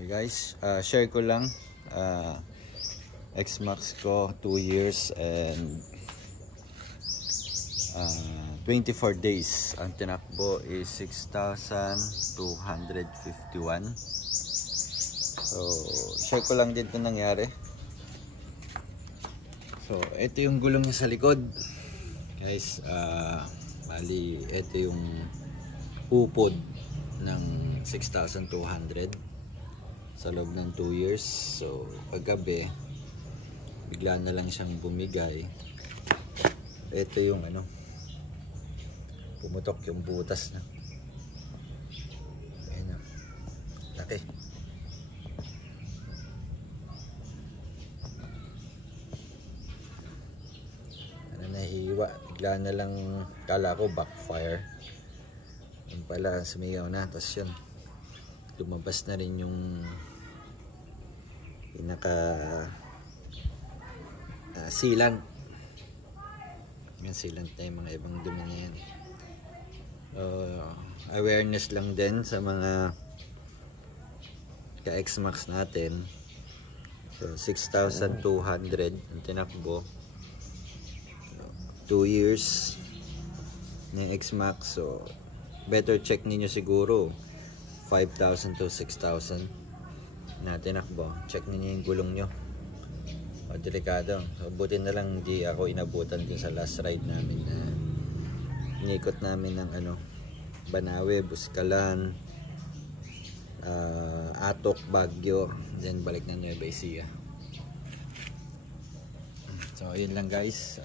Okay guys, share ko lang X-Max ko 2 years and 24 days. Ang tinakbo is 6,251. So share ko lang din ito nangyari. So ito yung gulong niya sa likod guys. Bali ito yung upod ng 6,200 sa loob ng 2 years. So paggabi bigla na lang siyang bumigay. Ito yung ano, pumutok yung butas na. Ayun na, laki. Ano, nahihiwa, bigla na lang, kala ko backfire. Yung pala sumigaw na, tapos yun lumabas na rin yung pinaka sealant. Yung sealant na yung mga ibang dumi na yan. Awareness lang din sa mga ka-X-Max natin. So 6,200 ang tinakbo, 2 years ng X-Max. So better check ninyo siguro 5,000 to 6,000 na tinakbo. Check ninyo yung gulong nyo, delikado. So buti na lang hindi ako inabutan din sa last ride namin na inikot namin ng ano, Banawe, Buscalan, Atok, Baguio, then balik na Nueva Ecija. So yun lang guys.